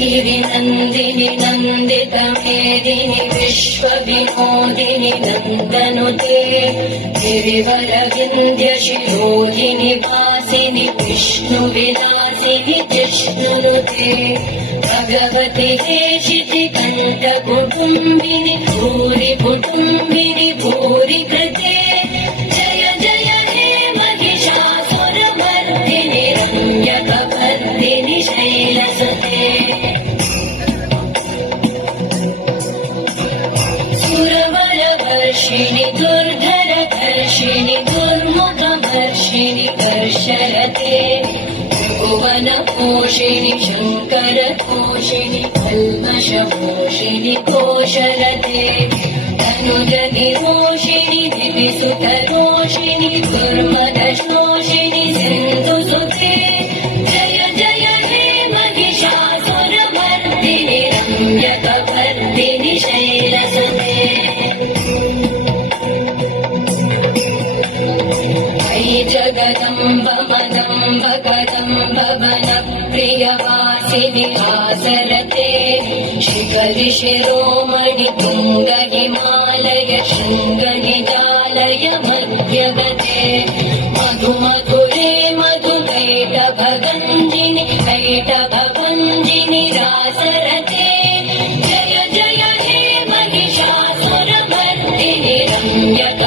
गिरिनन्दिनि नन्दितमेदिनि विश्वविनोदिनि नन्दनुते गिरिवरविन्द्यशिरोधिनि वासिनि विष्णुविलासिनि जिष्णुनुते भगवति हेशितिकण्ठकुटुम्बिनि भूरि कुटुम्बिनि भूरि कृते जय जय हे महिषासुरमर्दिनि रम्यकपर्दिनि शैलसुते सुरवरवर्षिणि दुर्धरधर्षिणि दुर्मुखवर्षिणि कर्षरते भुवनपोषिणि शङ्करतोषिणि कल्मषपोषिणि कोशरते तनुजनिरोषिणि दिविसुतरोषिणि दुर्मदशोषिणि सिन्धुसुते जय जय हे महिषासुरमर्दिनि रम्यकपर्दिनि शैलसुते जगदम्ब मदम्ब कदम्ब वनप्रियवासिनि आसरते शिखरि शिरोमणि तुङ्ग हिमालय शृङ्गनिजालय मध्यगते मधुमधुरे मधुकैटभगञ्जिनि कैटभभञ्जिनि रासरते जय जय हे महिषासुरमर्दिनि रम्यक